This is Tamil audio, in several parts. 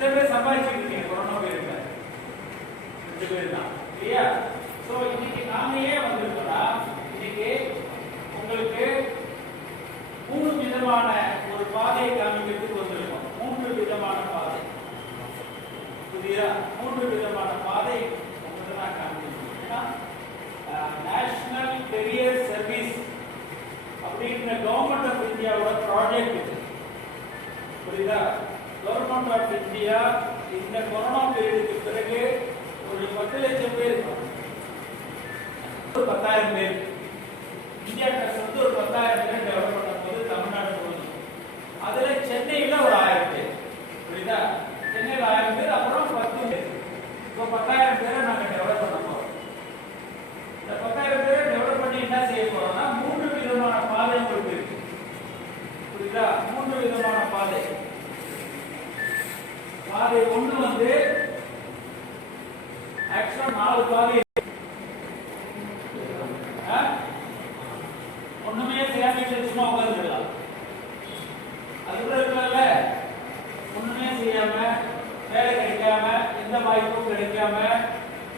எத்தனை பேர் சம்பாதிச்சுட்டு இருக்கீங்க கொரோனா பீரியட்ல? 2 பேர் தான் இல்லையா? சோ இன்னைக்கு நாம ஏன் வந்திருக்கோம்னா, இன்னைக்கு உங்களுக்கு 3 விதமான ஒரு பாதையை காமிக்கிறதுக்கு வந்திருக்கோம். 3 விதமான பாதை. புரியுதா? 3 விதமான பாதை உங்களுக்கு நான் காமிக்கிறேன். நேஷனல் கெரியர் சர்வீஸ் அப்படிங்கிற கவர்மெண்ட் ஆஃப் இந்தியாவோட ப்ராஜெக்ட் இது. புரியுதா? கவர்மெண்ட் ஆஃப் இந்தியா இந்த கொரோனா பீரியடுக்கு பிறகு ஒரு 10 லட்சம் பேர், 10,000 பேர் இந்தியா வந்து ஒரு 10,000 பேர் டெவலப் பண்ணும்போது தமிழ்நாடு போகுது. அதுல சென்னையில ஒரு 1000 பேர். புரியுதா? சென்னையில 1000 பேர், அப்புறம் 10 பேர். இப்போ 10,000 பேரை நாங்க டெவலப் பண்ண போறோம். இந்த 10,000 பேரை டெவலப் பண்ணி என்ன செய்ய போறோம்னா 3 விதமான பாதை உங்களுக்கு இருக்கு. புரியுதா? 3 விதமான பாதை. பாதை 1 வந்து ஆக்சுவலா 4 பாதை. ஒண்ணுமே செய்யாம சும்மா உட்கார்ந்துடலாம். அதுக்குள்ள இருக்கல, ஒண்ணுமே செய்யாம, வேலை கிடைக்காம, எந்த வாய்ப்பும் கிடைக்காம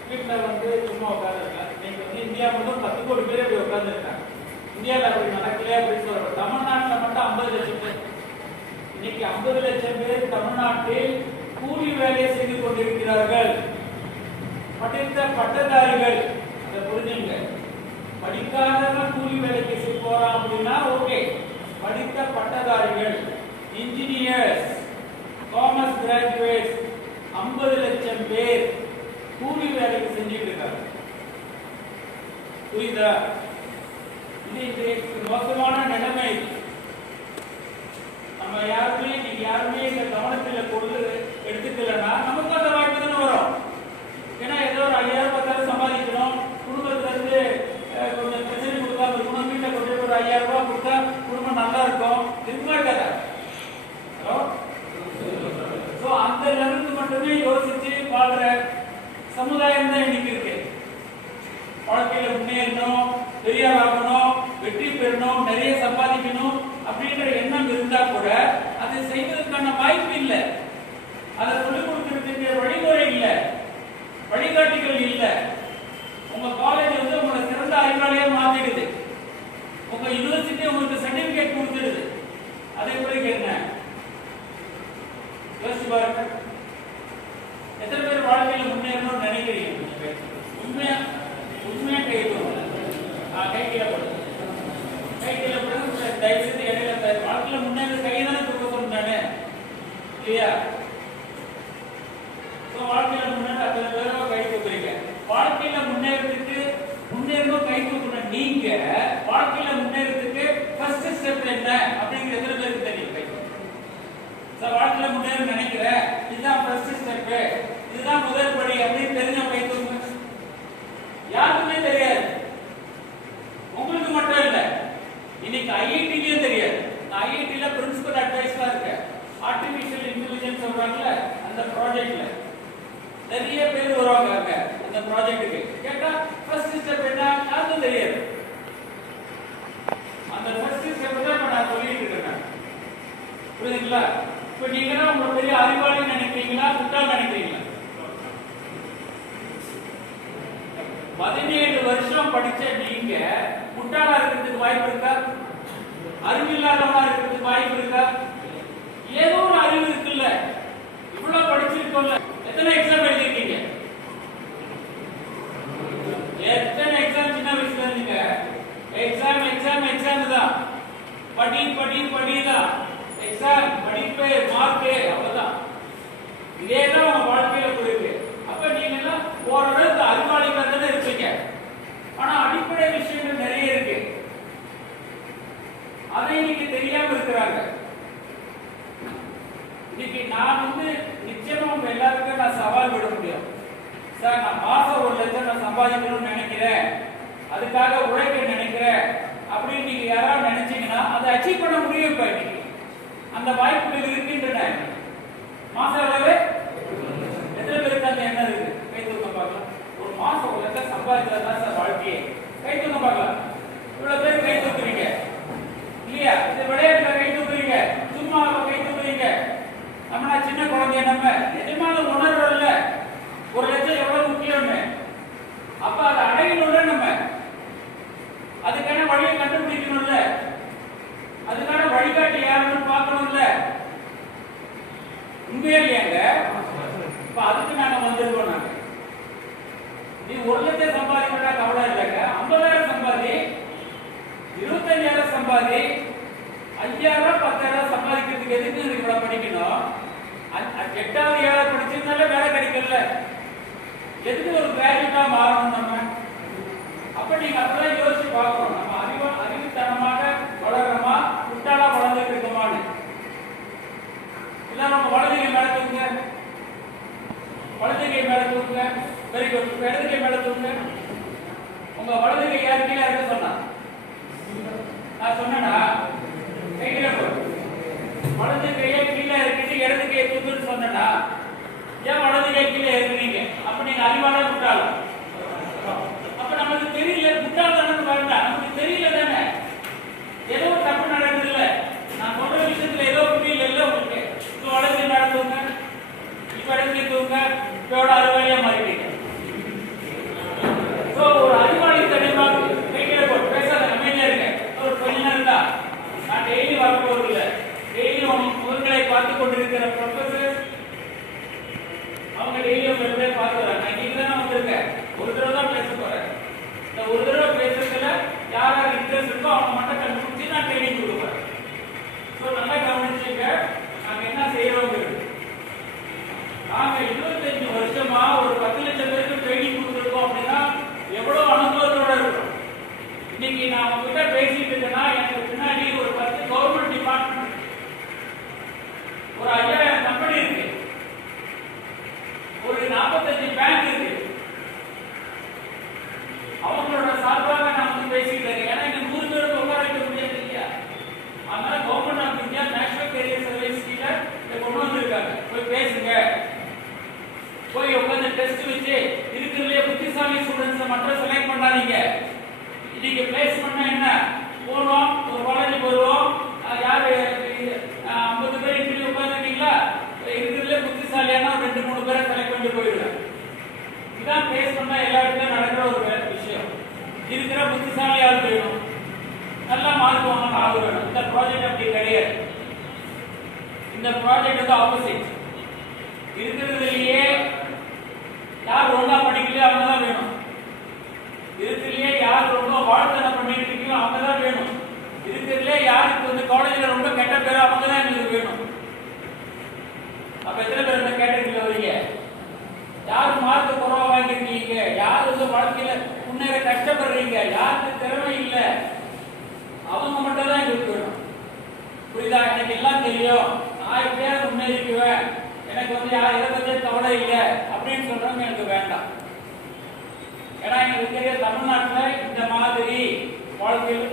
வீட்டுல வந்து சும்மா உட்கார்ந்துருக்கலாம். இன்னைக்கு வந்து இந்தியா மட்டும் 10 கோடி பேர் அப்படி உட்கார்ந்துருக்காங்க. இந்தியாவில் அப்படி நடக்கலையே அப்படின்னு சொல்றோம். தமிழ்நாட்டில் மட்டும் 50 லட்சம் பேர். இன்னைக்கு 50 லட்சம் பேர் தமிழ்நாட்டில் கூலி வேலை செய்து கொண்டிருக்கிறார்கள். படித்த பட்டதாரிகள், அதை புரிஞ்சுங்க. படிக்காதவன் கூலி வேலைக்கு போறான் அப்படின்னா ஓகே. படித்த பட்டதாரிகள், இன்ஜினியர்ஸ், காமர்ஸ் கிராஜுவேட்ஸ் 50 லட்சம் பேர் கூலி வேலைக்கு செஞ்சுட்டு இருக்காங்க. புரியுதா? இது மோசமான நிலைமை. நம்ம யாருமே இந்த கவனத்தில் கொண்டு எடுத்துக்கலன்னா நமக்கு அந்த வாய்ப்பு தானே வரும். ஏன்னா ஏதோ ஒரு 5,000 10,000 சம்பாதிக்கணும், குடும்பத்துல இருந்து கொஞ்சம் பிரச்சனை கொடுக்காம இருக்கணும், வீட்டை கொண்டு ஒரு 5,000 ரூபாய் கொடுத்தா குடும்பம் நல்லா இருக்கும். இருக்காத அந்த லெவலுக்கு மட்டுமே யோசிச்சு வாழ்ற சமுதாயம் தான் இன்னைக்கு இருக்கு. வாழ்க்கையில முன்னேறணும், பெரியார் ஆகணும், வெற்றி பெறணும், நிறைய சம்பாதிக்கணும் அப்படின்ற எண்ணம் இருந்தா கூட அதை செய்வதற்கான வாய்ப்பு இல்லை. அதை சொல்லிக் கொடுக்கறதுக்கு வழிமுறை இல்லை, வழிகாட்டிகள் இல்லை. உங்க காலேஜ் வந்து உங்களை சிறந்த அறிவாளியா மாத்திடுது, உங்க யூனிவர்சிட்டி உங்களுக்கு சர்டிபிகேட் கொடுத்துடுது. அதே பிறகு என்ன யோசிச்சு பாருங்க. எத்தனை பேர் வாழ்க்கையில முன்னேறணும்னு நினைக்கிறீங்க? உண்மையா கையில தயவு செய்து இடையில வாழ்க்கையில முன்னேற கையை தானே கொடுக்கணும் தானே இல்லையா? வாழ்க்கையில முன்னேற அத்தனை பேரும் கை தூக்குறீங்க. வாழ்க்கையில முன்னேறணும் கை தூக்கணும். நீங்க வாழ்க்கையில முன்னேறதுக்கு ஃபர்ஸ்ட் ஸ்டெப் என்ன அப்படிங்கிற எத்தனை பேருக்கு தெரியும்? வாழ்க்கையில முன்னேற நினைக்கிறேன், இதுதான் ஃபர்ஸ்ட் ஸ்டெப், இதுதான் முதல் படி அப்படின்னு தெரிஞ்ச கை தூக்குங்க. யாருக்குமே தெரியாது. உங்களுக்கு மட்டும் இல்ல, இன்னைக்கு ஐஐடிலயும் தெரியாது. ஐஐடில பிரின்சிபல் அட்வைஸரா இருக்கு. ஆர்டிபிஷியல் இன்டெலிஜென்ஸ் சொல்றாங்கல்ல, அந்த ப்ராஜெக்ட்ல நிறைய பேர் வருவாங்க. அந்த ப்ராஜெக்ட்டுக்கு கேட்டா ஃபர்ஸ்ட் ஸ்டெப் என்ன யாருக்கும் தெரியாது. அந்த ஃபர்ஸ்ட் ஸ்டெப் தான் நான் சொல்லிட்டு இருக்கேன். புரியுதுங்களா? இப்ப நீங்க தான் உங்க பெரிய அறிவாளி நினைக்கிறீங்களா, முட்டாள் நினைக்கிறீங்களா? 17 வருஷம் படிச்ச நீங்க முட்டாளா இருக்கிறதுக்கு வாய்ப்பு இருக்கா? அறிவில்லாதவனா இருக்கிறதுக்கு வாய்ப்பு இருக்கா? ஏதோ ஒரு அறிவு இருக்குல்ல, இவ்வளவு படிச்சிருக்கோம்ல. எத்தனை எக்ஸாம் எழுதிருக்கீங்க? எத்தனை எக்ஸாம் சின்ன வயசுல இருந்தீங்க? எக்ஸாம் தான். படி தான். எக்ஸாம், படிப்பு, மார்க், அவ்வளவுதான். இதேதான் உங்க வாழ்க்கையில போயிருக்கு. அப்ப நீங்க எல்லாம் ஓரளவுக்கு அறிவாளிகளா தானே இருப்பீங்க. ஆனா அடிப்படை விஷயங்கள் நிறைய இருக்கு, அதை நீங்க தெரியாம இருக்கிறாங்க. இன்னைக்கு நான் வந்து நிச்சயமா உங்க எல்லாருக்கும் நான் சவால் விட முடியும். சார், நான் மாசம் 1 லட்சம் நான் சம்பாதிக்கணும்னு நினைக்கிறேன், அதுக்காக உழைக்க நினைக்கிறேன் அப்படின்னு நீங்க யாராவது நினைச்சீங்கன்னா அதை அச்சீவ் பண்ண முடியும். இப்ப இன்னைக்கு அந்த வாய்ப்புகள் இருக்கின்றன. மாசம் எவ்வளவு? எத்தனை பேருக்கு அந்த எண்ணம் இருக்கு? கை தூக்க பார்க்கலாம். ஒரு மாசம் 1 லட்சம் சம்பாதிச்சா சார் வாழ்க்கையே. கை தூக்க பார்க்கலாம். இவ்வளவு பேர் கை தூக்குறீங்க இல்லையா? இந்த விளையாட்டுல கை தூக்குறீங்க, சும்மா கை தூக்குறீங்க. நம்ம சின்ன குழந்தைய நம்ம உண்மையா இல்லையாங்க? இப்ப அதுக்கு நாங்க வந்திருக்கோம். நாங்க நீ 1 லட்சம் சம்பாதிக்கிறா கவலை இல்லைங்க. 50,000 சம்பாதி, 25,000 சம்பாதி, 5,000 10,000 சம்பாதிக்கிறதுக்கு எதுக்கு இவ்வளவு படிக்கணும்? 8வது 7வது படிச்சதுனால வேலை கிடைக்கல. எதுக்கு ஒரு கிராஜுவேட்டா மாறணும் நம்ம? அப்ப நீங்க அதெல்லாம் யோசிச்சு பார்க்கணும். நம்ம அறிவுத்தனமாக வளர்றோமா, முட்டாளா வளர்ந்துட்டு இருக்கோமான்னு. இல்ல நம்ம வலது கை மேல தூக்குங்க, வலது கை மேல தூக்குங்க. Very good. இடது கை மேல தூக்குங்க. உங்க வலது கை யார் கீழே இருக்க சொன்னா? நான் சொன்னேனா? கையில போடு. வலது கையை கீழே இறக்கிட்டு இடது கையை தூக்குன்னு சொன்னா ஏன் வலது கை கீழே இருக்கிறீங்க? அப்ப நீங்க அறிவாளா முட்டாளா? அப்ப நமக்கு தெரியல, முட்டாள் தானே வேண்டாம். நமக்கு தெரியல தானே, ஏதோ தப்பு நடக்குது இல்ல. நான் சொல்ற விஷயத்துல ஏதோ புரியல இல்ல உங்களுக்கு. இப்ப வலது கை நடத்துவங்க, இப்ப இடது கை தூங்க, இப்போட அறிவாளியா மாறிட்டீங்க. சோ ஒரு அறிவாளி தனிமா கையில போட்டு பேசாத, அமைதியா இருங்க. ஒரு கொஞ்ச நேரம் தான். நான் டெய்லி வரப்போறது இல்லை. டெய்லி உங்களை பார்த்து கொண்டிருக்கிற ப்ரொஃபசர் அவங்க டெய்லி உங்களை பார்த்துறாங்க. நான் இன்னைக்கு தான் வந்திருக்கேன். ஒரு தடவை தான் பேச போறேன். இந்த ஒரு தடவை பேசுறதுல யார் யார் இன்ட்ரெஸ்ட் இருக்கோ அவங்க மட்டும் கண்டுபிடிச்சு நான் ட்ரைனிங் கொடுக்குறேன். ஸோ நல்லா கவனிச்சுங்க. நாங்கள் என்ன செய்யறோங்கிறது, நாங்கள் 25 வருஷமா ஒரு 10 லட்சம் பேருக்கு ட்ரைனிங் கொடுத்துருக்கோம். அப்படின்னா எவ்வளவு அனுபவத்தோட இருக்கும். இன்னைக்கு நான் உங்ககிட்ட பேசிட்டு இருக்கேன்னா எனக்கு பின்னாடி ஒரு 10 கவர்மெண்ட் டிபார்ட்மெண்ட், ஒரு 5000 கம்பெனி இருக்கு, ஒரு 45 பேங்க் இருக்கு. அவங்களோட சார்பாக நான் வந்து பேசிட்டு இருக்கேன். ஏன்னா இங்க 100 பேருக்கு உட்கார வைக்க முடியாது இல்லையா? அதனால government of India national carrier service கீழ இதை கொண்டு வந்திருக்காங்க. போய் பேசுங்க, போய் உட்காந்து டெஸ்ட் வச்சு இருக்கிறதுலே புத்திசாலி ஸ்டூடெண்ட்ஸை மட்டும் செலக்ட் பண்ணாதீங்க. இன்னைக்கு பிளேஸ்மெண்ட்னா என்ன? போனோம், ஒரு காலேஜ் போயிடுவோம், யாரு 50 பேர் இன்டர்வியூ உட்காந்துருக்கீங்களா, இருக்கிறதுல புத்திசாலியான 2-3 பேரை செலக்ட் பண்ணி போயிடுவேன். இதான் பிளேஸ்மெண்ட்னா எல்லா இடத்துலையும் நடக்கிற ஒரு விஷயம். இருக்கிற புத்திசாலி ஆள் வேணும், நல்லா மார்க் வாங்க ஆள் வேணும். இந்த ப்ராஜெக்ட் அப்படி கிடையாது. இந்த ப்ராஜெக்ட் வந்து ஆப்போசிட். இருக்கிறதுலயே யார் ஒழுங்கா படிக்கலையோ அவங்க தான் வேணும். இருக்கிறதுலயே யார் ரொம்ப வாழ்த்தனை பண்ணிட்டு இருக்கீங்களோ அவங்க தான் வேணும். இருக்கிறதுலே யாருக்கு வந்து காலேஜ்ல ரொம்ப கெட்ட பேர் அவங்க தான் எங்களுக்கு வேணும். அப்ப எத்தனை பேர் இந்த கேட்டகரியில வரீங்க? யார் மார்க் குறைவா வாங்கிருக்கீங்க, யார் வந்து வாழ்க்கையில முன்னேற கஷ்டப்படுறீங்க, யாருக்கு திறமை இல்லை, அவங்க மட்டும் தான் எங்களுக்கு வேணும். புரியுதா? எனக்கு எல்லாம் தெரியும், நான் எப்படியாவது முன்னேறிக்குவேன், எனக்கு வந்து எதை பற்றி கவலை இல்லை அப்படின்னு சொல்றவங்க எனக்கு வேண்டாம். ஏன்னா எங்களுக்கு தெரிய தமிழ்நாட்டில் இந்த மாதிரி வாழ்க்கையில்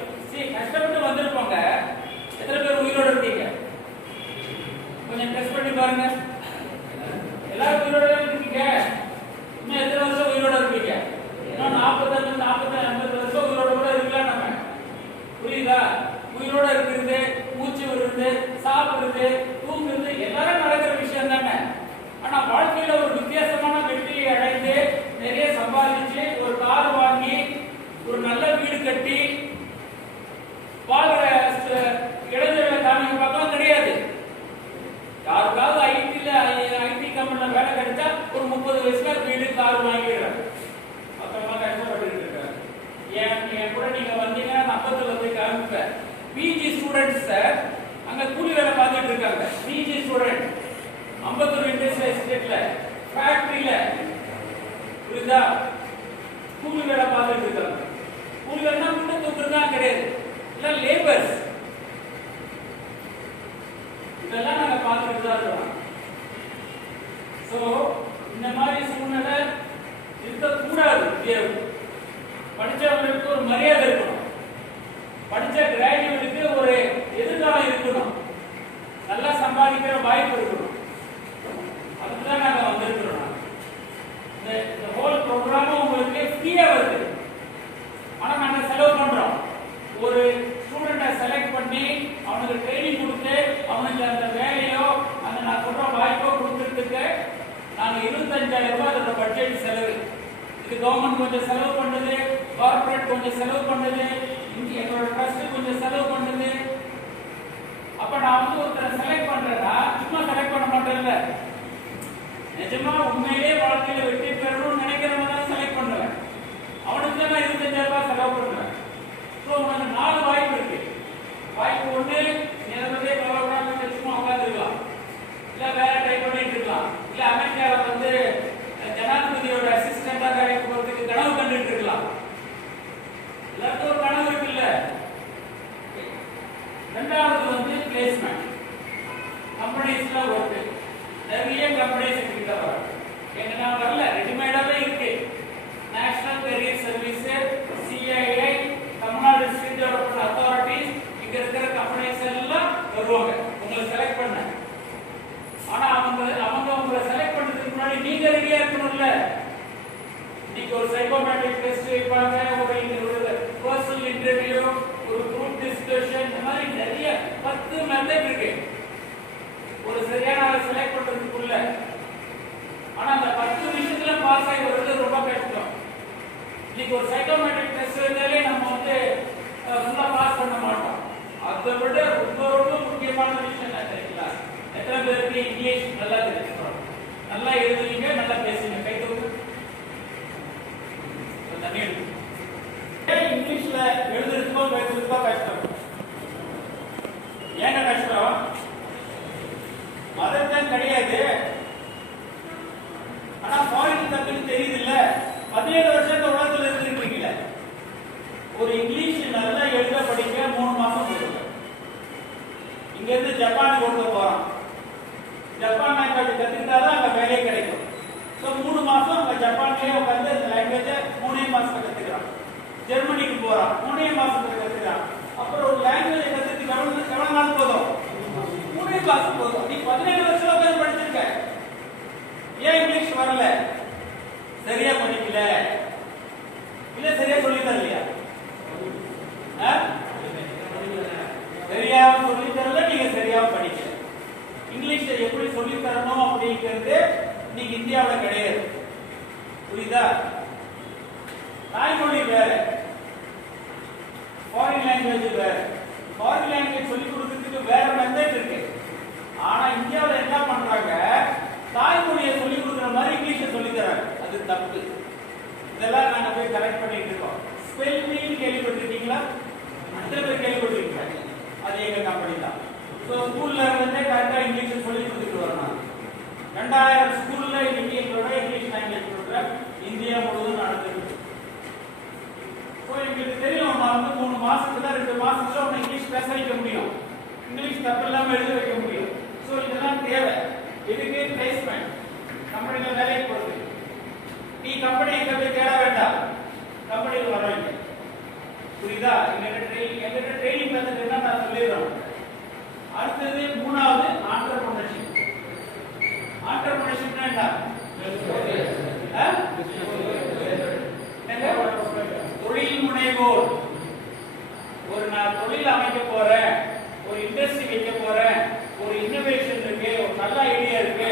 கஷ்டப்பட்டு வந்திருப்பாங்க. எத்தனை பேர் உயிரோடு இருக்கீங்க? கொஞ்சம் டெஸ்ட் பண்ணி பாருங்க. எல்லாரும் உயிரோட இருக்கீங்க. இன்னும் எத்தனை வருஷம் உயிரோட இருப்பீங்க? இன்னும் 45, 40, 50 வருஷம் உயிரோட கூட இருக்கலாம் நம்ம. புரியுதா? உயிரோட இருக்கிறது, மூச்சு விடுறது, சாப்பிடுறது, தூங்குறது எல்லாரும் நடக்கிற விஷயம் தானே. ஆனா வாழ்க்கையில ஒரு வித்தியாசமான வெற்றியை அடைந்து நிறைய சம்பாதிச்சு ஒரு கார் வாங்கி ஒரு நல்ல வீடு கட்டி வாழ்கிற இளைஞர்களை காமிக்க பார்க்கலாம் கிடையாது. யாருக்காவது ஐடி கம்பெனில வேலை கிடைச்சா ஒரு 30 வயசுல வீடு கார் வாங்கிடுறாங்க. மக்கள்லாம் கஷ்டப்பட்டு இருக்காங்க. என் கூட நீங்க வந்தீங்கன்னா நம்பத்துல போய் காமிப்பேன். பிஜி ஸ்டூடெண்ட்ஸ் அங்க கூலி வேலை பார்த்துட்டு இருக்காங்க. பிஜி ஸ்டூடெண்ட் அம்பத்தூர் இண்டஸ்ட்ரியல் எஸ்டேட்ல ஃபேக்டரியில புரியுதா கூலி வேலை பார்த்துட்டு இருக்காங்க. கூலி வேலைனா மட்டும் தூக்குறதுதான் கிடையாது, இல்ல லேபர்ஸ். இதெல்லாம் நாங்க பார்த்துட்டு தான் இருக்கோம். சோ இந்த மாதிரி சூழ்நிலை இருக்கக்கூடாது. படிச்சவங்களுக்கு ஒரு மரியாதை இருக்கணும், படிச்ச கிராஜுவேட்டுக்கு ஒரு எதிர்காலம் இருக்கணும், நல்லா சம்பாதிக்கிற வாய்ப்பு இருக்கணும். அதுதான் நாங்க வந்திருக்கிறோம். இந்த ஹோல் ப்ரோக்ராமும் உங்களுக்கு ஃப்ரீயா வருது. ஆனா நாங்க செலவு பண்றோம். ஒரு ஸ்டூடெண்ட்டை செலக்ட் பண்ணி அவனுக்கு ட்ரைனிங் கொடுத்து அவனுக்கு அந்த வேலையோ அந்த நான் சொல்ற வாய்ப்போ கொடுக்கறதுக்கு நாங்க 25,000 ரூபாய் அதோட பட்ஜெட் செலவு. இது கவர்மெண்ட் கொஞ்சம் செலவு பண்ணுது, கார்பரேட் கொஞ்சம் செலவு பண்ணுது, எங்களோட ட்ரஸ்ட் கொஞ்சம் செலவு பண்ணுது. அப்ப நான் வந்து ஒருத்தரை செலக்ட் பண்றேன்னா சும்மா செலக்ட் பண்ண மாட்டேன்ல, நிஜமா உண்மையிலே வாழ்க்கையில வெற்றி பெறணும்னு நினைக்கிறவங்க தான் செலக்ட் பண்ணுவேன். அவனுக்கு தான் 25,000 ரூபாய் செலவு பண்ணுவேன். ஸோ உனக்கு 4 வாய்ப்பு இருக்கு. வாய்ப்பு ஒண்ணு, நீ அதை பற்றியே கவலைப்படாம சும்மா உட்காந்துருக்கலாம், இல்லை வேற ட்ரை பண்ணிட்டு இருக்கலாம், இல்லை அமெரிக்காவில் வந்து ஜனாதிபதியோட அசிஸ்டண்டா வேலைக்கு போறதுக்கு கனவு கண்டுட்டு இருக்கலாம். எல்லாருக்கும் ஒரு கனவு இருக்குல்ல. ரெண்டாவது வந்து பிளேஸ்மெண்ட், கம்பெனிஸ்ல ஒர்க். நிறைய கம்பெனிஸ் கிட்ட வரும். எங்கன்னா வரல, ரெடிமேடாவே இருக்கு. National career service, CII, Tamil Nadu state development authorities, இங்க இருக்கிற கம்பெனிஸ் எல்லாம் வருவாங்க உங்களை செலக்ட் பண்ண. ஆனா அவங்க உங்களை செலக்ட் பண்றதுக்கு முன்னாடி நீங்க ரெடியா இருக்கணும்ல. இன்னைக்கு ஒரு சைக்கோமேட்ரிக் டெஸ்ட் வைப்பாங்க, ஒரு பர்சனல் இன்டர்வியூ, ஒரு குரூப் டிஸ்கஷன், இந்த மாதிரி நிறைய 10 மெத்தட் இருக்கு ஒரு சரியான ஆளை செலக்ட் பண்றதுக்குள்ள. ஆனா அந்த 10 விஷயத்துல பாஸ் ஆகி வர்றது ரொம்ப கஷ்டம். இன்னைக்கு ஒரு சைக்கோமேட்ரிக் டெஸ்ட் வந்தாலே நம்ம வந்து ஃபுல்லா பாஸ் பண்ண மாட்டோம். அதை விட ரொம்ப ரொம்ப முக்கியமான விஷயம் என்ன தெரியுங்களா? எத்தனை பேருக்கு இங்கிலீஷ் நல்லா தெரிஞ்சுக்கிறோம்? நல்லா எழுதுவீங்க, நல்லா பேசுவீங்க, கை தூக்கு. தண்ணி எடுத்து இங்கிலீஷ்ல எழுதுறதுக்கோ பேசுறதுக்கோ கஷ்டம். ஏங்க கஷ்டம்? மதத்தான் கிடையாது. ஆனா ஃபாரின் தமிழ் தெரியுது இல்ல. 17 வருஷத்து உலகத்துல இருந்திருக்கீங்களே. ஒரு இங்கிலீஷ் நல்லா எழுத படிக்க 3 மாசம் போயிருக்கு. இங்க இருந்து ஜப்பானுக்கு கொடுக்க போறோம். ஜப்பான் லாங்குவேஜ் கத்துக்கிட்டாதான் அங்க வேலையே கிடைக்கும். ஸோ 3 மாசம் அங்க ஜப்பான்லயே உட்காந்து இந்த லாங்குவேஜை 3 மாசத்துல கத்துக்கிறான். ஜெர்மனிக்கு போறான், 3 மாசத்துல கத்துக்கிறான். அப்புறம் ஒரு லாங்குவேஜ் கத்துக்கிட்டு எவ்வளவு நாள் போதும்? 3 மாசம் போதும். நீ 17 வருஷம் உட்காந்து படிச்சிருக்க. ஏன் இங்கிலீஷ் வரல? சரியா படிக்கல, இல்ல சரியா சொல்லி தரலையா? சரியா சொல்லி தரல, நீங்க சரியா படிக்கல. இங்கிலீஷை எப்படி சொல்லி தரணும் அப்படிங்கிறது இன்னைக்கு இந்தியாவில் கிடையாது. புரியுதா? தாய்மொழி வேற, ஃபாரின் லாங்குவேஜ் வேற. ஃபாரின் லாங்குவேஜ் சொல்லி கொடுக்கறதுக்கு வேற மெத்தட் இருக்கு. ஆனா இந்தியாவில் என்ன பண்றாங்க? தாய்மொழியை சொல்லி கொடுக்குற மாதிரி இங்கிலீஷை சொல்லி தராங்க. அது தப்பு. இதெல்லாம் நாங்க போய் கரெக்ட் பண்ணிட்டு இருக்கோம். ஸ்பெல் மீன் கேள்விப்பட்டிருக்கீங்களா? எத்தனை பேர் கேள்விப்பட்டிருக்கீங்க? அது எங்க கம்பெனி தான். ஸோ ஸ்கூல்ல இருந்தே கரெக்டா இங்கிலீஷ் சொல்லி கொடுத்துட்டு வரணும். 2000 ஸ்கூல்ல இன்னைக்கு எங்களோட இங்கிலீஷ் லாங்குவேஜ் ப்ரோக்ராம் இந்தியா முழுவதும் நடந்துருக்கு. ஸோ எங்களுக்கு தெரியும், நம்ம வந்து 3 மாசத்துல 2 மாசத்துல ஒன்று இங்கிலீஷ் பேச வைக்க முடியும், இங்கிலீஷ் தப்பு இல்லாமல் எழுத வைக்க முடியும். ஸோ இதெல்லாம் தேவை. இதுக்கு பிளேஸ்மெண்ட், கம்பெனியில் வேலைக்கு போகிறது. நீ கம்பெனி எங்க போய் தேட வேண்டாம், கம்பெனியில் வர வைக்க. புரியுதா? எங்கிட்ட ட்ரைனிங் மெத்தட் என்ன நான் சொல்லிடுறோம். அடுத்தது 3வது ஆண்டர்பிரினர்ஷிப். ஆண்டர்பிரினர்ஷிப்னா என்ன? தொழில் முனைவோர். ஒரு நான் தொழில் அமைக்க போறேன், ஒரு இண்டஸ்ட்ரி வைக்க போறேன், ஒரு இன்னோவேஷன் இருக்கு, ஒரு நல்ல ஐடியா இருக்கு,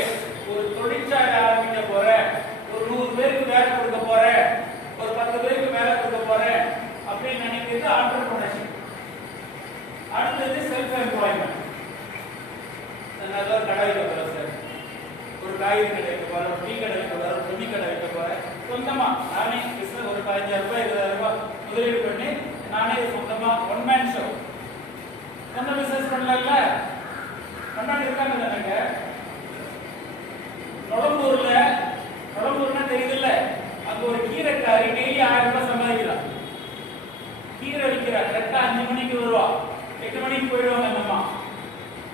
ஒரு தொழிற்சாலை ஆரம்பிக்க போறேன், ஒரு 100 பேருக்கு வேலை கொடுக்க போறேன், ஒரு 10 பேருக்கு வேலை கொடுக்க போறேன் அப்படின்னு நினைக்கிறது ஆண்டர்பிரினர்ஷிப். அடுத்தது செல்ஃப் எம்ப்ளாய்மெண்ட். நான் கடை வைக்க போறேன் சார், ஒரு காய்கறி கடை வைக்க போறேன், ஒரு டீ கடை வைக்க போறேன், துணி கடை வைக்க போறேன். சொந்தமா நானே பிசினஸ் ஒரு 15,000 ரூபாய் 20,000 ரூபாய் முதலீடு பண்ணி நானே சொந்தமா ஒன் மேன் ஷோ சொந்த பிசினஸ் பண்ணல. கொண்டாடி இருக்காங்க தானங்க. நொளம்பூர்னா தெரியுதுல்ல, அங்க ஒரு கீரைக்காரி டெய்லி 1000 ரூபாய் சம்பாதிக்கிறான். கீரை விற்கிறார். கரெக்டா 5 மணிக்கு வருவா, 8 மணிக்கு போயிடுவாங்க அந்த அம்மா.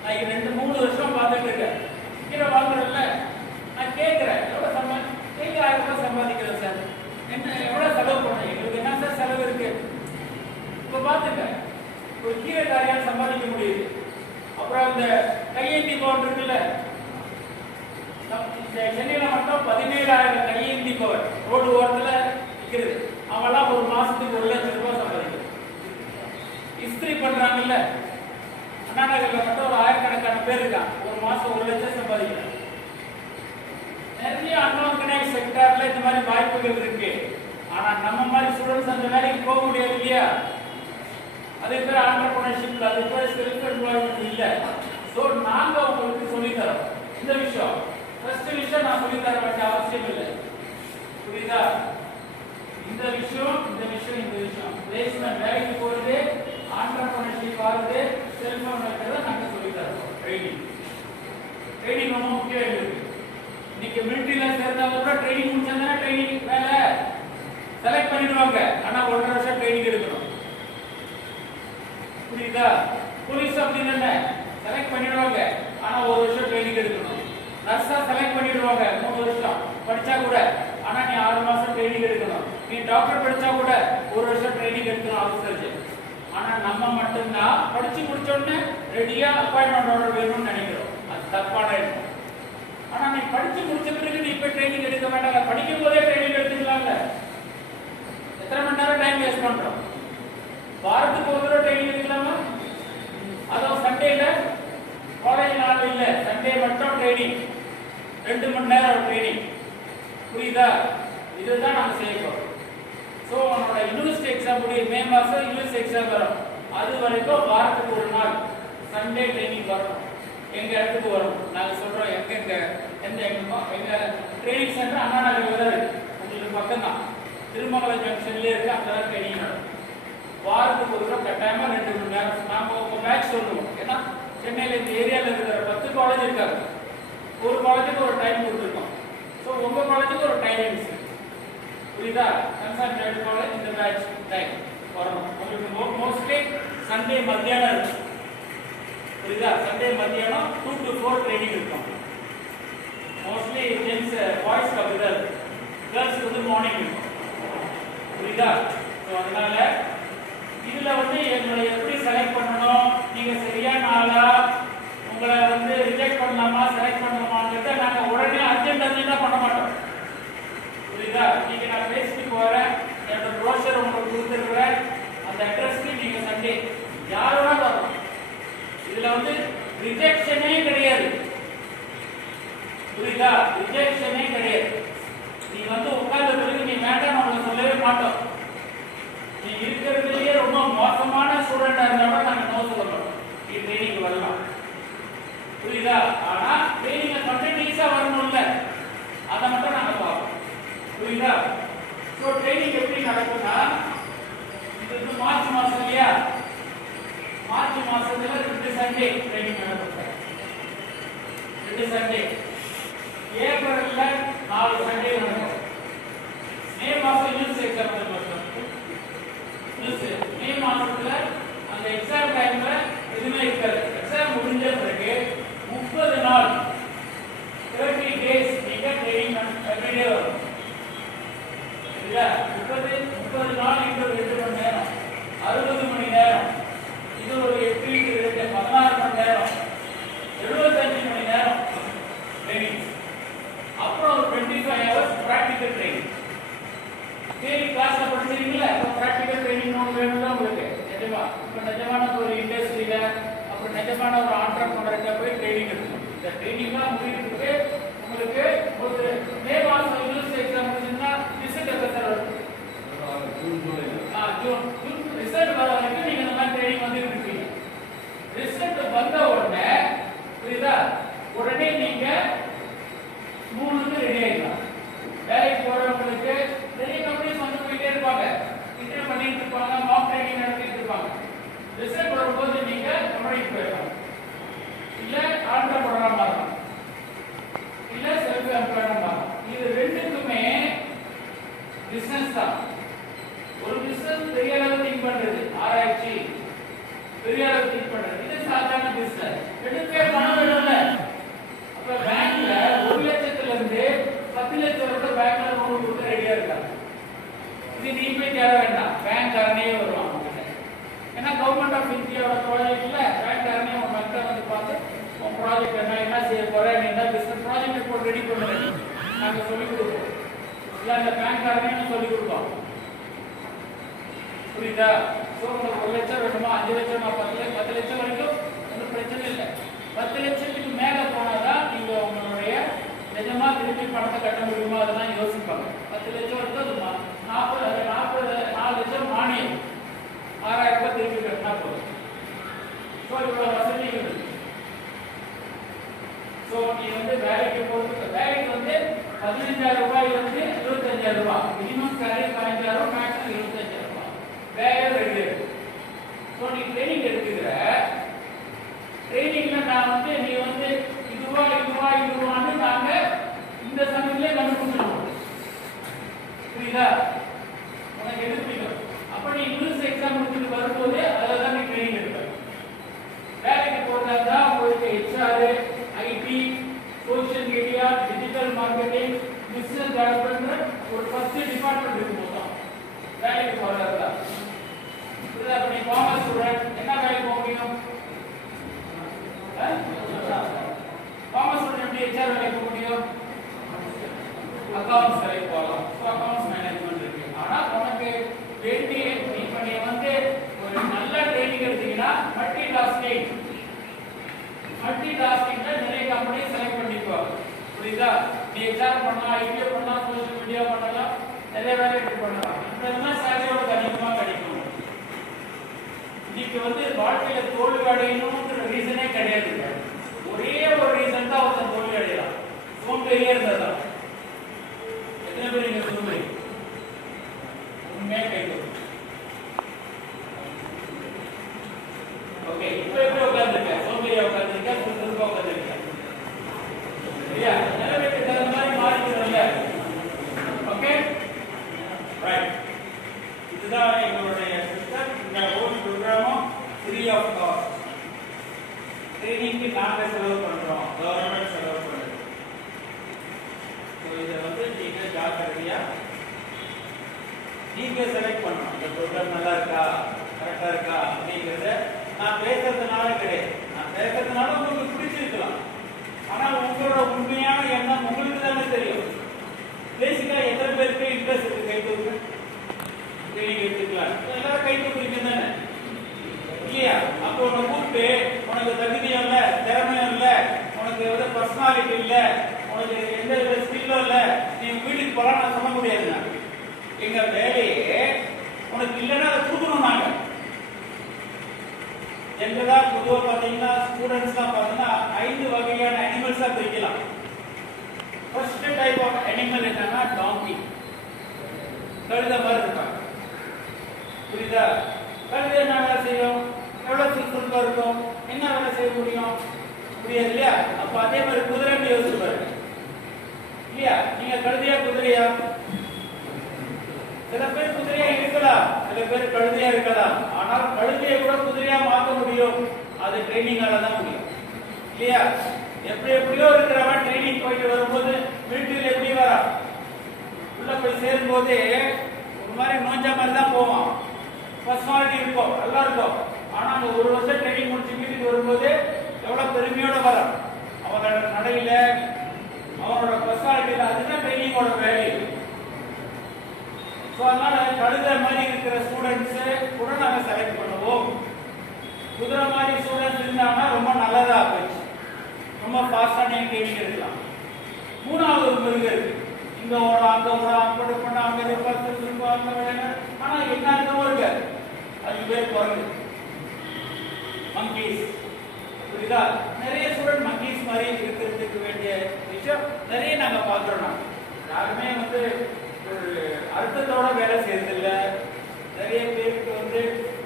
நான் 2-3 வருஷம் பார்த்துட்டு இருக்கேன். கீரை வாங்குறேன்ல, நான் கேட்கிறேன் எவ்வளவு டெய்லி 1000 ரூபாய் சம்பாதிக்கிறேன் சார், என்ன எவ்வளவு செலவு பண்ண? எங்களுக்கு என்ன சார் செலவு இருக்கு? இப்ப பாத்துக்க, ஒரு கீரைக்காரியால் சம்பாதிக்க முடியுது. அப்புறம் அந்த கையேந்தி பவன் இருக்குல்ல, சென்னையில மட்டும் 17,000 கையேந்தி பவன் ரோடு ஓரத்துல விற்கிறது. அவெல்லாம் ஒரு மாசத்துக்கு 1 லட்சம் ரூபாய் சம்பாதிக்கிறது. இஸ்திரி பண்றாங்கல்ல, அண்ணா நகர்ல மட்டும் ஒரு 1000கணக்கான பேர் இருக்கான், ஒரு மாசம் 1 லட்சம் சம்பாதிக்கிறாங்க. நிறைய அன்ஆர்கனைஸ்ட் செக்டார்ல இந்த மாதிரி வாய்ப்புகள் இருக்கு. ஆனா நம்ம மாதிரி ஸ்டூடெண்ட்ஸ் அந்த வேலைக்கு போக முடியாது இல்லையா? அதே பேர் ஆண்டர்பிரினர்ஷிப், அது பேர் செல்ஃப் எம்ப்ளாய்மெண்ட் இல்ல. சோ நாங்க உங்களுக்கு சொல்லி தரோம் இந்த விஷயம். ஃபர்ஸ்ட் விஷயம் நான் சொல்லி தர வேண்டிய அவசியம் இல்லை. புரியுதா? இந்த விஷயம் பிளேஸ்மெண்ட் வேலைக்கு போறது, ஆண்டர்பிரினர்ஷிப் ஆகுது, செல்ஃபோன் வைக்கிறத நாங்க சொல்லி தரோம். ட்ரைனிங் ரொம்ப முக்கியம் எங்களுக்கு. இன்னைக்கு மிலிட்டரியில சேர்ந்தவங்க கூட ட்ரைனிங் முடிச்சாங்கன்னா ட்ரைனிங் வேலை செலக்ட் பண்ணிடுவாங்க. ஆனா 1.5 வருஷம் ட்ரைனிங் எடுக்கணும். புரியுதா? போலீஸ் அப்படி தானே, செலக்ட் பண்ணிடுவாங்க. ஆனா 1 வருஷம் ட்ரைனிங் எடுக்கணும். நர்ஸா செலக்ட் பண்ணிடுவாங்க 3 வருஷம் படிச்சா கூட. ஆனா நீ 6 மாசம் ட்ரைனிங் எடுக்கணும். நீ டாக்டர் படிச்சா கூட 1 வருஷம் ட்ரைனிங் எடுக்கணும் ஆஃபீஸருக்கு. ஆனா நம்ம மட்டும்தான் படிச்சு முடிச்ச உடனே ரெடியா அப்பாயின்மெண்ட் ஆர்டர் வேணும்னு நினைக்கிறோம். அது தப்பான எண்ணம். ஆனா நீ படிச்சு முடிச்ச பிறகு நீ இப்ப ட்ரைனிங் எடுக்க வேண்டாம். படிக்கும் போதே ட்ரைனிங் எடுத்துக்கலாம்ல. எத்தனை மணி நேரம் டைம் வேஸ்ட் பண்றோம்? வாரத்துக்கு ஒரு தடவை ட்ரைனிங் எடுக்கலாமா? அதுவும் சண்டேல காலேஜ் நாள் இல்ல, சண்டே மட்டும் ட்ரைனிங், 2 மணி நேரம் ட்ரைனிங். புரியுதா? இதுதான் நாங்க செய்ய போறோம். சோ நம்மளோட யூனிவர்சிட்டி எக்ஸாம் மே மாசம் யூனிவர்சிட்டி எக்ஸாம் வரும். அது வரைக்கும் வாரத்துக்கு ஒரு நாள் சண்டே ட்ரைனிங் வரணும். எங்க இடத்துக்கு வரும். நாங்க சொல்றோம் எங்க எங்க ட்ரைனிங் சென்டர் அண்ணா நகர்ல தான் இருக்கு. உங்களுக்கு பக்கம் தான், திருமங்கலம் ஜங்ஷன்லயே இருக்கு. அங்க தான் ட்ரைனிங் நடக்கும். வாரத்துக்கு ஒரு தடவை கட்டாயமா 2 மணி நேரம் நாம உங்க மேட்ச் சொல்லுவோம். ஏன்னா சென்னையில இந்த ஏரியால இருக்கிற 10 காலேஜ் இருக்காங்க. ஒரு காலேஜுக்கு ஒரு டைம் கொடுத்துருக்கோம். ஸோ உங்க காலேஜுக்கு ஒரு டைமிங் இருக்கு. புரியுதா? கன்சல்ட் காலேஜ் இந்த பேட்ச் டைம் வரணும். உங்களுக்கு மோஸ்ட்லி சண்டே மத்தியானம் இருக்கும். புரியுதா? சண்டே மத்தியானம் 2 to 4 ட்ரைனிங் இருக்கும். மோஸ்ட்லி ஜென்ஸ் பாய்ஸ் அப்படிதான் இருக்கு. கேர்ள்ஸ்க்கு வந்து மார்னிங் இருக்கும். புரியுதா? ஸோ அதனால இதுல வந்து எங்களை எப்படி செலக்ட் பண்ணணும், நீங்க சரியான ஆளா, உங்களை வந்து ரிஜெக்ட் பண்ணலாமா செலக்ட் பண்ணலாமாங்கிறத நாங்க உடனே அர்ஜென்டா பண்ண மாட்டோம். புரியுதா? நீங்க நான் பேசிட்டு போறேன், என்னோட ப்ரோஷர் உங்களுக்கு கொடுத்துருக்கிறேன். அந்த அட்ரஸ்க்கு நீங்க சண்டே யாரோட வரணும். இதுல வந்து ரிஜெக்ஷனே கிடையாது. புரியுதா? ரிஜெக்ஷனே கிடையாது. நீ வந்து உட்கார்ந்த பிறகு நீ வேண்டாம் நம்மள சொல்லவே மாட்டோம். நீ இருக்கிறதுலயே ரொம்ப மோசமான ஸ்டூடெண்டா இருந்தா நாங்க நோ சொல்ல மாட்டோம். நீ ட்ரைனிங் வரலாம். புரியுதா? ஆனா ட்ரைனிங் கண்டினியூஸா வரணும்ல, அதை மட்டும் நாங்க பார்ப்போம். புரியுதா? ஸோ ட்ரைனிங் எப்படி நடக்கும்னா, இது வந்து மார்ச் மாசம் இல்லையா? மார்ச் மாசத்துல 2 சண்டே ட்ரைனிங் நடக்கும். 2 சண்டே. ஏப்ரல்ல 4 சண்டே நடக்கும். மே மாசம் யூனிவர்சிட்டி எக்ஸாம் நடக்கும். மே மாசத்துல அந்த எக்ஸாம் டைம்ல எதுவுமே இருக்காது. எக்ஸாம் முடிஞ்ச பிறகு 30 நாள் 30 days நீங்க ட்ரைனிங் எவ்ரிடே வரும். சரியா? 30 நாள் into 2 மணி நேரம் 60 மணி நேரம். இது ஒரு 8 into 2 16 மணி நேரம் 75 மணி நேரம் ட்ரைனிங். அப்புறம் 25 hours பிராக்டிகல் ட்ரைனிங். தியரி கிளாஸ்ல படிச்சிருக்கீங்களா? இப்போ பிராக்டிகல் ட்ரைனிங் வேணும்ல உங்களுக்கு. நிஜமான ஒரு இண்டஸ்ட்ரியில அப்புறம் நிஜமான ஒரு ஆண்டர்பிரினர்கிட்ட போய் ட்ரைனிங் எடுக்கணும். இந்த ட்ரைனிங்லாம் முடிக்கிறதுக்கு உங்களுக்கு ஒரு மே மாசம் யூனிவர்சிட்டி எக்ஸாம் முடிஞ்சுன்னா ரிசல்ட் எப்போ சார் வரும்? ஜூன் ரிசல்ட் வர வரைக்கும் நீங்க இந்த மாதிரி ட்ரைனிங் வந்து இருப்பீங்க. ரிசல்ட் வந்த உடனே புரியுதா, உடனே நீங்க 3க்கு ரெடி ஆயிடலாம். வேலைக்கு போறவங்களுக்கு நிறைய கம்பெனிஸ் வந்து போயிட்டே இருப்பாங்க, இன்டர்வியூ பண்ணிட்டு இருப்பாங்க, மாக் ட்ரைனிங் நடத்திட்டு இருப்பாங்க. ரிசல்ட் வரும்போது நீங்க கம்பெனிக்கு போயிடலாம். இல்ல ஆண்டர்பிரினரா மாறலாம், இல்ல செல்ஃப் எம்ப்ளாய்டா மாறலாம். இது ரெண்டுக்குமே பிசினஸ் தான். ஒரு பிசினஸ் பெரிய அளவு திங்க் பண்றது, ஆராய்ச்சி பெரிய அளவு திங்க் பண்றது, இது சாதாரண பிசினஸ். ரெண்டுமே பணம் வேணும்ல. அப்ப பேங்க்ல 1 லட்சத்துல இருந்து 10 லட்சம் வரைக்கும் பேங்க்ல லோன் கொடுக்க ரெடியா இருக்காங்க. இது நீ போய் தேட வேண்டாம், பேங்க் காரனே வருவாங்க. ஏன்னா கவர்மெண்ட் ஆஃப் இந்தியாவோட ப்ராஜெக்ட்ல பேங்க் காரனே உங்க மக்கள் வந்து பார்த்து உன் ப்ராஜெக்ட் என்ன செய்ய போற, நீ என்ன பிசினஸ் ப்ராஜெக்ட் ரிப்போர்ட் ரெடி பண்ணுறது நாங்க சொல்லிக் கொடுப்போம். இல்லை அந்த பேங்க் காரனே சொல்லிக் கொடுப்போம். புரியுதா? ஸோ உங்களுக்கு 1 லட்சம் வேணுமா, 5 லட்சமா, 10 லட்சம் வரைக்கும் ஒன்றும் பிரச்சனை இல்லை. 10 லட்சத்துக்கு மேலே போனாதான் நீங்க உங்களுடைய நிஜமா திருப்பி பணத்தை கட்ட முடியுமா அதெல்லாம் யோசிப்பாங்க. 10 லட்சம் வரைக்கும் 4 லட்சம் மானியம் 6000 ரூபாய் திருப்பி கட்டினா போதும். ஸோ இவ்வளோ வசதிகள் இருக்கு. ஸோ நீ வந்து வேலைக்கு போகிறதுக்கு 15,000 ரூபாயில இருந்து 25,000 ரூபாய். மினிமம் சேலரி 15,000, மேக்ஸிமம் 25,000 ரூபாய். வேலை ரெகுலர். சோ நீ ட்ரெயினிங் எடுத்துக்கிற, ட்ரெயினிங்ல நான் வந்து நீ வந்து இதுவான்னு நாங்க இந்த சமயத்திலே கண்டுபிடிச்சிடுவோம். புரியுதா? உனக்கு எது பிடிக்கும்? அப்ப நீ இங்கிலீஷ் எக்ஸாம் முடிச்சுட்டு வரும்போது அதில் தான் நீ ட்ரெயினிங் எடுப்ப. வேலைக்கு போறதா உங்களுக்கு HR, IT, social media, digital marketing, business development ஒரு 10 டிபார்ட்மெண்ட் இருக்கு மொத்தம். வேலைக்கு போறதா புரியுதா? அப்ப நீ காமர்ஸ் ஸ்டூடெண்ட் என்ன வேலைக்கு போக முடியும்? காமர்ஸ் ஸ்டூடெண்ட் எப்படி HR வேலைக்கு போக முடியும்? அக்கவுண்ட்ஸ் வேலைக்கு போகலாம். அக்கவுண்ட்ஸ் மேனேஜ்மெண்ட் இருக்கு. ஆனா உனக்கு வேண்டிய இப்ப நீ வந்து ஒரு நல்ல ட்ரைனிங் எடுத்தீங்கன்னா மல்டி டாஸ்கிங்ல நிறைய கம்பெனி செலக்ட் பண்ணிக்குவாங்க. புரியுதா? நீ எக்ஸாம் பண்ணலாம், ஐடியா பண்ணலாம், சோஷியல் மீடியா பண்ணலாம், நிறைய வேலை பண்ணலாம். இதெல்லாம் சேலரியோட அதிகமா கிடைக்கும். இன்னைக்கு வந்து வாழ்க்கையில தோல்வி அடையணும்ன்ற ரீசனே கிடையாது. ஒரே ஒரு ரீசன் தான் ஒருத்தன் தோல்வி அடையலாம், சோம்பேறியா இருந்ததான். எத்தனை பேர் நீங்க சோம்பேறி? உண்மையா கேட்கும். ஓகே, இப்போ எப்படி உட்கார்ந்துருக்க? சோம்பேறியா உட்கார்ந்துருக்க, சுறுசுறுப்பா உட்கார்ந்துருக்க. சரியா? நிலைமைக்கு தகுந்த மாதிரி மாறிக்கிறோம்ல. Okay right. இதுதான் எங்களுடைய சிஸ்டம். இந்த ஹோல் ப்ரோக்ராமும் ஃப்ரீ ஆஃப் காஸ்ட். ட்ரைனிங்க்கு நாங்க செலவு பண்றோம், கவர்மெண்ட் செலவு பண்ணுது. ஸோ இதை வந்து நீங்க ஜாக்கிரதையா நீங்க செலக்ட் பண்ணணும். இந்த ப்ரோக்ராம் நல்லா இருக்கா, கரெக்டா இருக்கா அப்படிங்கிறத நான் பேசுறதுனால கிடையாது. நான் பேசுறதுனால உங்களுக்கு பிடிச்சிருக்கலாம், ஆனா உங்களோட உண்மையான எண்ணம் உங்களுக்கு தானே தெரியும். பேசிக்கா எத்தனை பேருக்கு இன்ட்ரெஸ்ட் இருக்கு? கை தூக்கு. ட்ரைனிங் எடுத்துக்கலாம். எல்லாரும் கை தூக்குறீங்க தானே இல்லையா? அப்போ உன்னை கூப்பிட்டு உனக்கு தகுதியும் இல்லை, திறமையும் இல்லை, உனக்கு வந்து பர்சனாலிட்டி இல்லை, உனக்கு எந்த வித ஸ்கில்லும் இல்லை, நீ வீட்டுக்கு போலாம் நான் சொல்ல முடியாதுங்க. எங்க வேலையே உனக்கு இல்லைன்னா அதை கொடுக்கணும். நாங்க ஜென்ரலா பொதுவா பாத்தீங்கன்னா ஸ்டூடெண்ட்ஸ்லாம் பாத்தீங்கன்னா 5 வகையான அனிமல்ஸா பிரிக்கலாம். ஃபர்ஸ்ட் டைப் ஆஃப் அனிமல் என்னன்னா டாங்கி. கழுதை மாதிரி இருப்பாங்க. புரியுதா? கழுதை என்ன வேலை செய்யும்? எவ்வளவு சுறுசுறுப்பா இருக்கும்? என்ன வேலை செய்ய முடியும்? புரியாது இல்லையா? அப்ப அதே மாதிரி குதிரை யோசிச்சு பாருங்க இல்லையா? நீங்க கழுதையா குதிரையா? சில பேர் குதிரையா இருக்கலாம், சில பேர் கழுதையா இருக்கலாம். ஆனால் கழுதையை கூட குதிரையா மாற்ற முடியும். அது ட்ரைனிங்கால தான் முடியும் இல்லையா? எப்படியோ இருக்கிறவன் ட்ரைனிங் போயிட்டு வரும்போது மிலிட்டரியில் எப்படி வரா, உள்ள போய் சேரும் போது ஒரு மாதிரி நோஞ்சா மாதிரி தான் போவான். பர்சனாலிட்டி இருக்கும், நல்லா இருக்கும். ஆனா அந்த ஒரு வருஷம் ட்ரைனிங் முடிச்சு வீட்டுக்கு வரும்போது எவ்வளவு பெருமையோட வரான். அவனோட நடையில, அவனோட பர்சனாலிட்டியில, அதுதான் ட்ரைனிங்கோட வேல்யூ. ஸோ அதனால கழுதை மாதிரி இருக்கிற ஸ்டூடெண்ட்ஸு கூட நாங்கள் செலக்ட் பண்ணுவோம். குதிரை மாதிரி ஸ்டூடெண்ட்ஸ் இருந்தாங்கன்னா ரொம்ப நல்லதா போயிடுச்சு, ரொம்ப ஃபாஸ்டாக நீங்கள் ட்ரைனிங் எடுக்கலாம். மூணாவது ஒரு மிருகம் இருக்கு. இங்கே ஓடும், அங்கே ஓடும், அப்படி பண்ண, அங்கே திரும்ப அங்கே விளையாட. ஆனால் என்ன அர்த்தமும் இருக்காது. அதுக்கு பேர் குரங்கு, மங்கீஸ். புரியுதா? நிறைய ஸ்டூடெண்ட் மங்கீஸ் மாதிரி இருக்கிறதுக்கு வேண்டிய விஷயம் நிறைய நாங்கள் பார்க்குறோம். நாங்கள் யாருமே வந்து ஒரு அர்த்தத்தோட வேலை செய்யறதில்ல. நிறைய பேருக்கு வந்து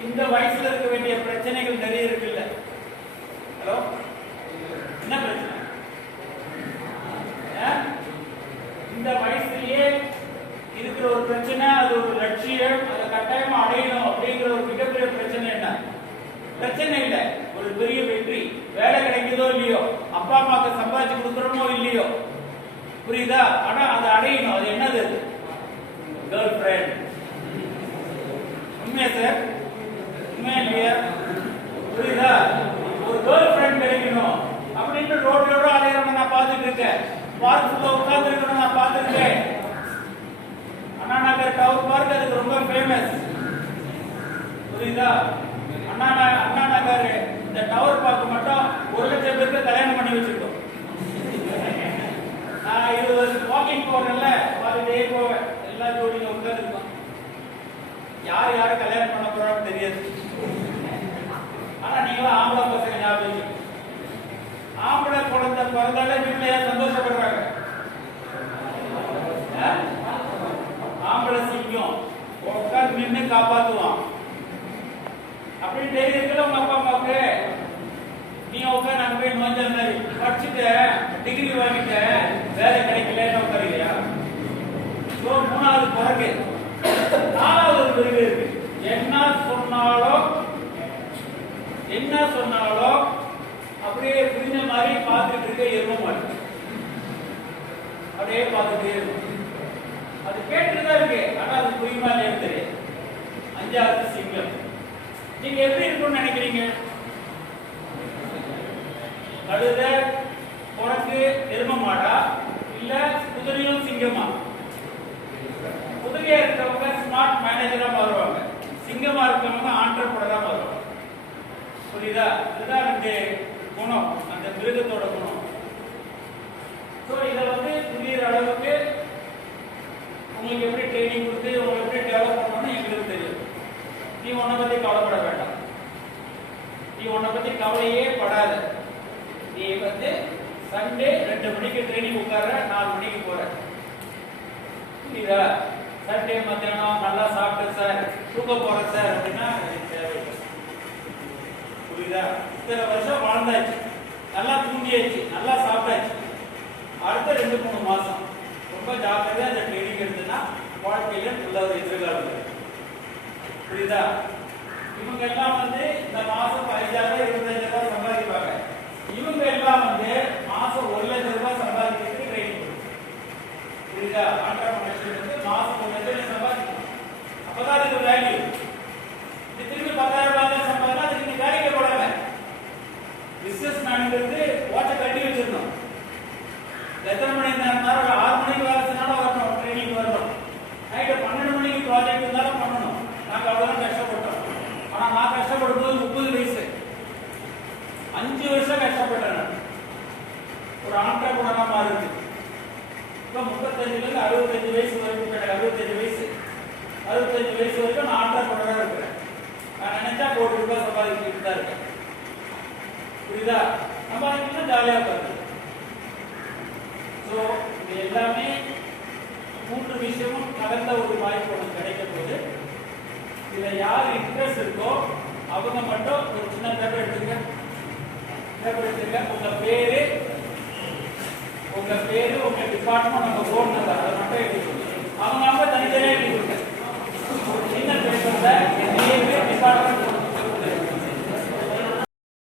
இந்த வயசுல இருக்க வேண்டிய பிரச்சனைகள் நிறைய இருக்குல்ல. ஹலோ, என்ன பிரச்சனை? இந்த வயசுலயே இருக்கிற ஒரு பிரச்சனை, அது ஒரு லட்சியம், அதை கட்டாயமா அடையணும் அப்படிங்கிற ஒரு மிகப்பெரிய பிரச்சனை. என்ன பிரச்சனை இல்லை, ஒரு பெரிய வெற்றி. வேலை கிடைக்குதோ இல்லையோ, அப்பா அம்மாவுக்கு சம்பாதிச்சு கொடுக்குறோமோ இல்லையோ, புரியுதா? ஆனா அதை அடையணும். அது என்னது? Girl friend. உண்மையா சார்? உண்மையா இல்லையா? புரியுதா? ஒரு கேர்ள் ஃப்ரெண்ட் கிடைக்கணும் அப்படின்னு ரோட்டோட அலையிறவங்க நான் பார்த்துட்டு இருக்கேன். பார்க்குள்ள உட்கார்ந்து இருக்கணும் நான் பார்த்துருக்கேன். அண்ணா நகர் டவர் பார்க் அதுக்கு ரொம்ப ஃபேமஸ். புரியுதா? அண்ணா நகர் இந்த டவர் பார்க்க மட்டும் 1,00,000 பேருக்கு கல்யாணம் பண்ணி வச்சிருக்கோம். நான் 20 வருஷம் வாக்கிங் போறேன்ல, பார்த்துட்டே போவேன். எல்லா ஜோடியும் உட்கார்ந்துருக்கோம். யாரு கல்யாணம் பண்ண போறான்னு தெரியாது. ஆனா நீங்களும் ஆம்பளை பசங்க ஞாபகம், ஆம்பளை குழந்தை பிறந்தாலே வீட்டுல சந்தோஷப்படுறாங்க. காப்பாற்றுவான் அப்படின்னு தைரியம் இருக்குல்ல உங்க அப்பா அம்மாவுக்கு. நீ உட்காந்து அங்க போய் மஞ்சள் மாதிரி படிச்சுட்ட, டிகிரி வாங்கிட்ட, வேலை கிடைக்கலன்னு உட்காருலையா? ஸோ மூணாவது பிறகு நாலாவது ஒரு பிரிவு இருக்கு. என்ன சொன்னாலும் அப்படியே புரிஞ்ச மாதிரி பார்த்துட்டு இருக்க எரும மாடு, அப்படியே பார்த்துட்டே இருக்கும். அது கேட்டுதான் இருக்கு, ஆனா அது புரியுமா இல்லையா தெரியும். அஞ்சாவது சிங்கம். நீங்க எப்படி இருக்கும்னு நினைக்கிறீங்க? கழுத, குரங்கு, எரும மாடா இல்ல குதிரையும் சிங்கமா? குதிரையா இருக்கிறவங்க ஸ்மார்ட் மேனேஜரா மாறுவாங்க, சிங்கமா இருக்கிறவங்க ஆண்டர்பிரனரா மாறுவாங்க. புரியுதா? இதுதான் ரெண்டு குணம், அந்த மிருகத்தோட குணம். ஸோ இதை வந்து புரியுற அளவுக்கு உங்களுக்கு எப்படி ட்ரைனிங் கொடுத்து உங்களுக்கு எப்படி டெவலப் பண்ணணும்னு எங்களுக்கு தெரியும். நீ உன்னை பத்தி கவலைப்பட வேண்டாம், நீ உன்னை பத்தி கவலையே படாத. நீ வந்து சண்டே 2 மணிக்கு ட்ரைனிங் உட்கார, 4 மணிக்கு போற. புரியுதா? சண்டே மத்தியானம் நல்லா சாப்பிட்டு சார் தூக்க போறேன் சார் அப்படின்னா தேவையில்லை. புரியுதா? இத்தனை வருஷம் வாழ்ந்தாச்சு, நல்லா தூங்கியாச்சு, நல்லா சாப்பிட்டாச்சு. அடுத்த 2-3 மாசம் ரொம்ப ஜாக்கிரதையா அந்த ட்ரைனிங் எடுத்துன்னா வாழ்க்கையில நல்ல ஒரு எதிர்காலம். புரியுதா? இவங்க எல்லாம் வந்து இந்த மாசம் 15,000 25,000 சம்பாதிப்பாங்க. இவங்க எல்லாம் வந்து மாசம் 1,00,000 ரூபாய் சம்பாதிக்கிறதுக்கு ட்ரைனிங் கொடுக்கும். புரியுதா? ஆண்டர்பிரனர்ஷிப் வந்து மாசம் 1,00,000 சம்பாதிக்கணும். அப்பதான் அதுக்கு வேல்யூ. இது திரும்பி 10,000 ரூபாய் சம்பாதினா அதுக்கு நீ வேலைக்கு போடாம பிசினஸ் மேனுங்கிறது வாட்சை கட்டி வச்சிருந்தோம். எத்தனை மணி நேரம் 6 மணிக்கு வேலை செஞ்சாலும் வரணும், ட்ரைனிங் வரணும். நைட்டு 12 மணிக்கு ப்ராஜெக்ட் இருந்தாலும் பண்ணணும். நாங்கள் அவ்வளோதான் கஷ்டப்பட்டோம். ஆனால் நான் கஷ்டப்படும் போது 30 வயசு, 5 வருஷம் கஷ்டப்பட்டேன். ஒரு ஆண்டர்பிரனரா மாறுது. இப்போ 35லேருந்து 65 வயசு வரைக்கும், 65 வயசு வரைக்கும் நான் ஆண்டர்பிரனரா இருக்கிறேன். நான் நினைச்சா ₹1 கோடி சம்பாதிச்சுட்டு தான் இருக்கேன். புரியுதா? சம்பாதிக்கலாம், ஜாலியாக இருக்காது. ஸோ இது எல்லாமே 3 விஷயமும் கலந்த ஒரு வாய்ப்பு உனக்கு கிடைக்கும் போது இதில் யார் இன்ட்ரெஸ்ட் இருக்கோ அவங்க மட்டும் ஒரு சின்ன பேப்பர் எடுத்துங்க. உங்க பேரு, உங்க டிபார்ட்மெண்ட், உங்க போன் நம்பர்